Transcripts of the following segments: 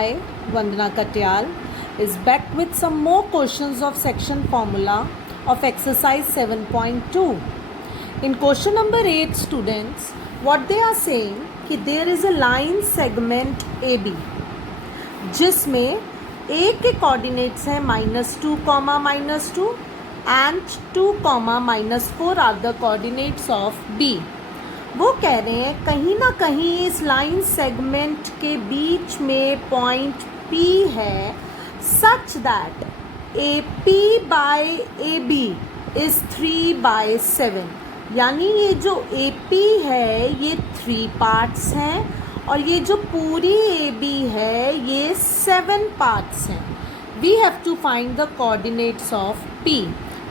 Hi, Vandana Katyal is back with some more questions of section formula of exercise 7.2. In question number 8, students, what they are saying कि there is a line segment AB जिसमें A के coordinates हैं -2, -2 and 2, -4 are the coordinates of B. वो कह रहे हैं कहीं ना कहीं इस लाइन सेगमेंट के बीच में पॉइंट P है such that AP by AB is 3/7, यानी ये जो AP है ये 3 पार्ट्स हैं और ये जो पूरी AB है ये 7 पार्ट्स हैं. We have to find the coordinates of P.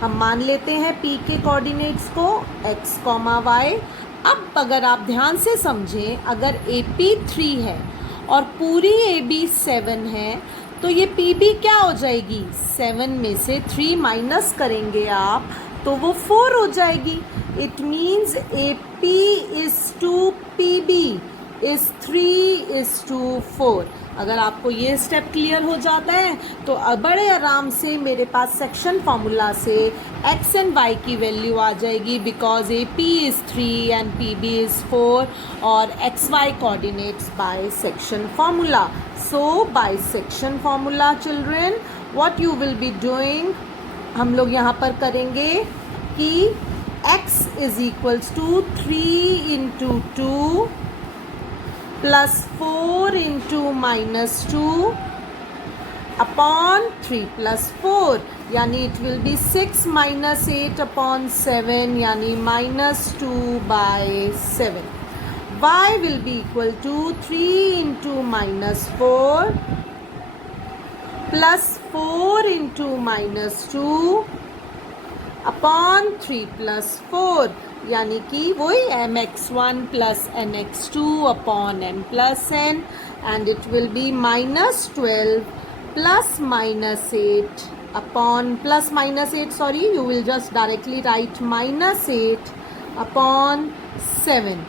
हम मान लेते हैं P के कोऑर्डिनेट्स को x, y. अब अगर आप ध्यान से समझें, अगर AP 3 है और पूरी AB 7 है तो ये PB क्या हो जाएगी? 7 में से 3 माइनस करेंगे आप तो वो 4 हो जाएगी. It means AP is to PB is 3:4. अगर आपको ये स्टेप क्लियर हो जाता है तो बड़े आराम से मेरे पास सेक्शन फॉर्मूला से x एंड y की वैल्यू आ जाएगी, because AP is 3 and PB is 4 और xy coordinates by section formula. So by section formula children what you will be doing, हम लोग यहाँ पर करेंगे कि x is equals to 3 into 2 plus 4 into -2 upon 3 plus 4, यानी it will be 6 minus 8 upon 7, यानी -2/7. y will be equal to 3 into -4 plus 4 into -2 upon 3 plus 4, यानी कि वही mx1 plus nx2 upon n plus n, and it will be -12 plus -8 upon sorry, you will just directly write -8 upon 7.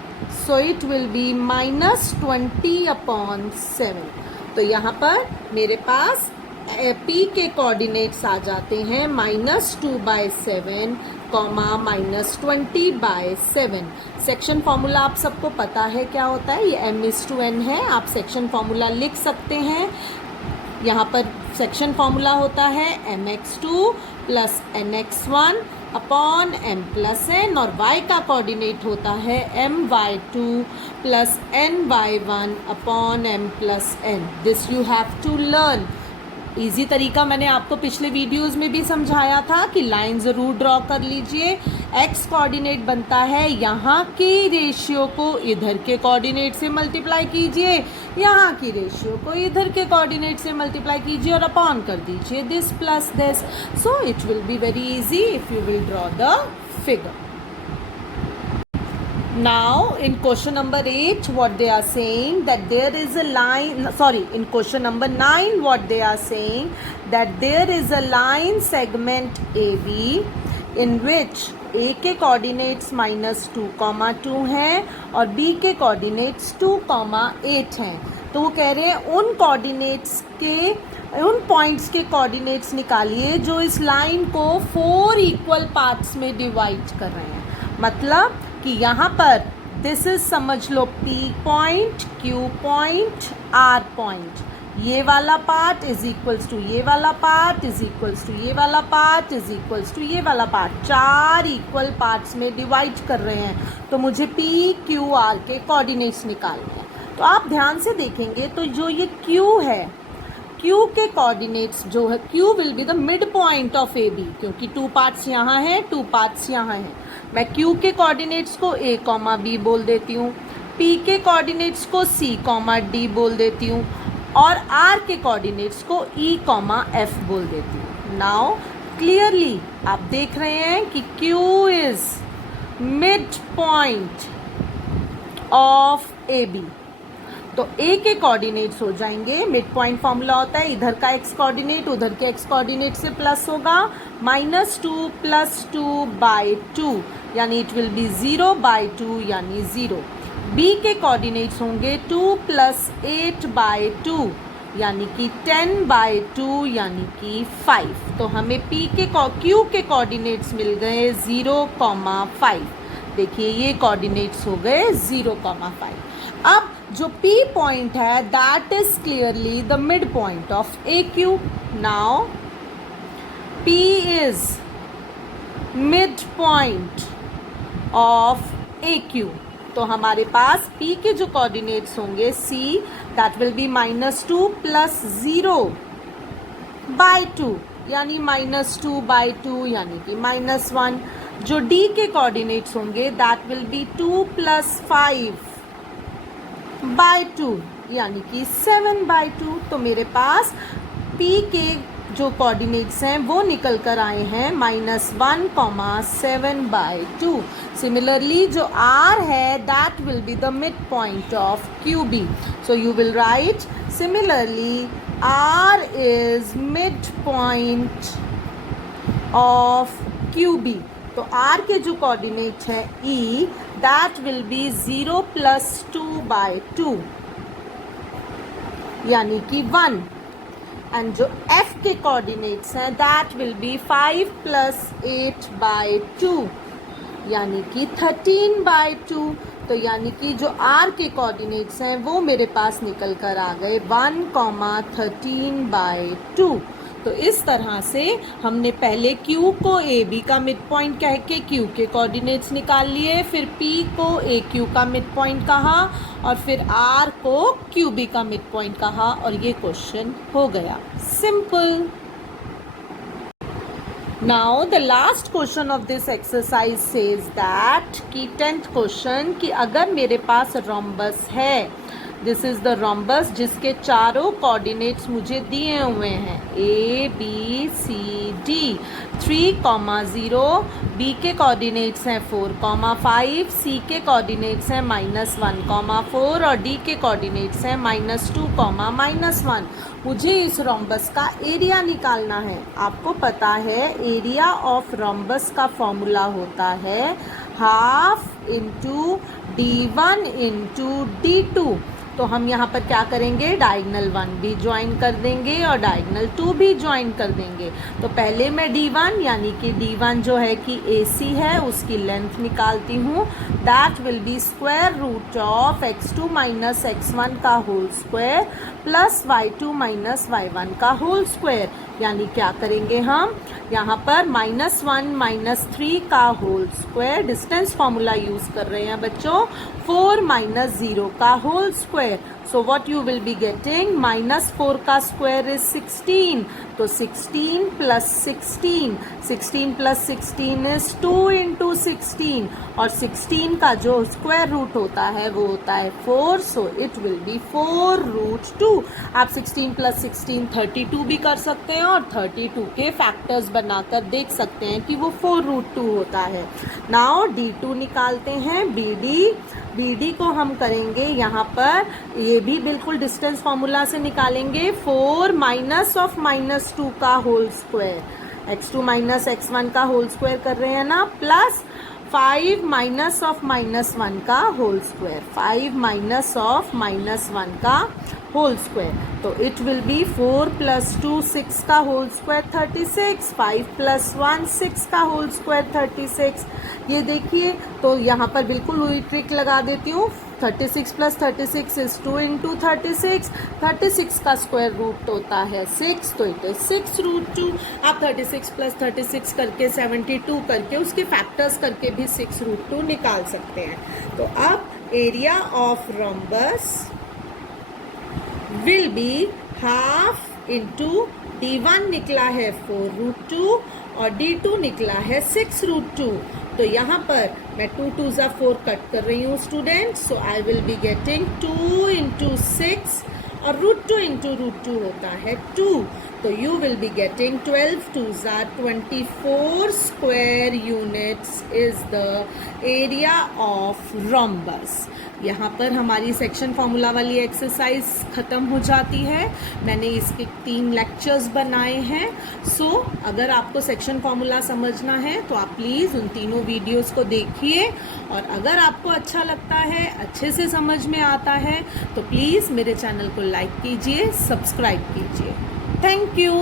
So it will be -20 upon 7. तो यहाँ पर मेरे पास P के coordinates आ जाते हैं -2/7, -20/7. सेक्शन फॉर्मूला आप सबको पता है क्या होता है, ये m/n है. आप सेक्शन फॉर्मूला लिख सकते हैं. यहाँ पर सेक्शन फॉर्मूला होता है mx2 plus nx1 upon m plus n, और y का कोऑर्डिनेट होता है my2 plus ny1 upon m plus n. This you have to learn. Easy तरीका मैंने आपको पिछले वीडियोस में भी समझाया था कि लाइन ज़रूर ड्रॉ कर लीजिए. x कोऑर्डिनेट बनता है यहाँ की रेशियो को इधर के कोऑर्डिनेट से मल्टीप्लाई कीजिए, यहाँ की रेशियो को इधर के कोऑर्डिनेट से मल्टीप्लाई कीजिए और अपॉन कर दीजिए this plus this. So it will be very easy if you will draw the figure. Now in question number 8 what they are saying that there is a line, sorry, in question number 9 what they are saying that there is a line segment AB in which A के coordinates -2, 2 हैं और B के coordinates 2, 8 हैं. तो वो कह रहे हैं उन coordinates के उन पॉइंट्स के कोऑर्डिनेट्स निकालिए जो इस लाइन को 4 इक्वल पार्ट्स में डिवाइड कर रहे हैं. मतलब कि यहाँ पर दिस इज समझ लो P point, Q point, R point. ये वाला पार्ट इज इक्वल्स टू ये वाला पार्ट इज इक्वल्स टू ये वाला पार्ट इज इक्वल्स टू ये वाला पार्ट. 4 इक्वल पार्ट्स में डिवाइड कर रहे हैं. तो मुझे P, Q, R के कोऑर्डिनेट्स निकालने हैं. तो आप ध्यान से देखेंगे तो जो ये Q है, Q के कोऑर्डिनेट्स जो है, Q will be the mid point of AB, क्योंकि 2 पार्ट्स यहाँ हैं, 2 पार्ट्स यहाँ हैं. मैं Q के कोऑर्डिनेट्स को A, B बोल देती हूँ. P के कोऑर्डिनेट्स को C, D बोल देती हूँ और R के कोऑर्डिनेट्स को E, F बोल देती हूँ. नाउ क्लियरली आप देख रहे हैं कि Q is mid point of AB. तो A के कोऑर्डिनेट्स हो जाएंगे, मिड पॉइंट फॉर्मूला होता है इधर का x कोऑर्डिनेट उधर के x कोऑर्डिनेट से प्लस होगा, -2 + 2/2, यानी इट विल बी 0/2 यानी 0. B के कोऑर्डिनेट्स होंगे 2 + 8/2 यानी कि 10/2 यानी कि 5। तो हमें क्यू के कोऑर्डिनेट्स मिल गए 0,5। देखिए ये कोऑर्डिनेट्स हो गए 0,5। अब जो P पॉइंट है that is clearly the mid point of A Q. Now P is mid point of A Q. तो हमारे पास P के जो कोऑर्डिनेट्स होंगे C दैट विल बी -2 + 0/2 यानी -2/2 यानी कि -1। जो D के कोऑर्डिनेट्स होंगे दैट विल बी 2 + 5/2 यानी कि 7/2। तो मेरे पास P के जो कोऑर्डिनेट्स हैं वो निकल कर आए हैं -1,7/2। सिमिलरली जो R है that will be the mid point of QB। So you will write similarly R is mid point of QB। तो R के जो कोऑर्डिनेट है E दैट विल बी 0 + 2/2 यानी कि 1। एंड जो F के कोऑर्डिनेट्स हैं दैट विल बी 5 + 8/2 यानी कि 13/2। तो यानी कि जो R के कोऑर्डिनेट्स हैं वो मेरे पास निकल कर आ गए 1,13/2। तो इस तरह से हमने पहले Q को AB का मिड पॉइंट कह के Q के कोऑर्डिनेट्स निकाल लिए, फिर P को AQ का मिड पॉइंट कहा और फिर R को QB का मिड पॉइंट कहा और ये क्वेश्चन हो गया simple. Now the last question of this exercise says that कि 10th क्वेश्चन कि अगर मेरे पास रोम्बस है, दिस इज द रोम्बस जिसके चारों कोऑर्डिनेट्स मुझे दिए हुए हैं ABCD 3,0। B के कोऑर्डिनेट्स हैं 4,5, C के कोऑर्डिनेट्स हैं -1,4 और D के कोऑर्डिनेट्स हैं -2, मुझे इस रोम्बस का एरिया निकालना है। आपको पता है एरिया ऑफ रोम्बस का फॉर्मूला होता है ½ × D1 × D2। तो हम यहाँ पर क्या करेंगे, डायगोनल 1 भी ज्वाइन कर देंगे और डायगोनल 2 भी ज्वाइन कर देंगे। तो पहले मैं D1 यानी कि D1 जो है कि AC है उसकी लेंथ निकालती हूँ। That will be √ of x2 - x1 का whole square plus y2 - y1 का होल स्क्वायर। यानी क्या करेंगे हम यहाँ पर -1 - 3 का whole square, distance formula use कर रहे हैं बच्चों, 4 - 0 का whole square. So what you will be getting, -4 का स्क्वायर इज 16। तो 16 + 16, 16 + 16 इज 2 × 16 और 16 का जो स्क्वायर रूट होता है वो होता है 4। So it will be 4√2। आप 16 + 16 32 भी कर सकते हैं और 32 के फैक्टर्स बनाकर देख सकते हैं कि वो 4√2 होता है। नाउ D2 निकालते हैं। BD को हम करेंगे यहाँ पर, ये भी बिल्कुल डिस्टेंस फॉर्मूला से निकालेंगे, 4 - -2 का होल स्क्वायर, x2 - x1 का होल स्क्वायर कर रहे हैं ना, प्लस 5 - -1 का होल स्क्वायर, 5 - -1 का होल स्क्वायर। तो इट विल बी 4 + 2 6 का होल स्क्वायर 36, 5 + 1 6 का होल स्क्वायर 36। ये देखिए, तो यहाँ पर बिल्कुल वही ट्रिक लगा देती हूँ। 36 + 36 इज 2 × 36। 36 का स्क्वायर रूट होता है 6, तो इट इज 6√2। आप 36 + 36 करके 72 करके उसके फैक्टर्स करके भी 6√2 निकाल सकते हैं। तो अब area of rhombus will be ½ × D1 निकला है 4√2 और D2 निकला है 6√2। तो यहाँ पर मैं 2 × 2 = 4 कट कर रही हूँ students. So I will be getting 2 × 6 और √2 × √2 होता है 2। तो you will be getting 12 twos are 24 square units is the area of rhombus. यहाँ पर हमारी सेक्शन फॉर्मूला वाली एक्सरसाइज ख़त्म हो जाती है. मैंने इसके 3 लेक्चर्स बनाए हैं. सो अगर आपको सेक्शन फॉर्मूला समझना है तो आप प्लीज़ उन तीनों वीडियोस को देखिए, और अगर आपको अच्छा लगता है, अच्छे से समझ में आता है, तो प्लीज़ मेरे चैनल को लाइक कीजिए, सब्सक्राइब कीजिए. Thank you.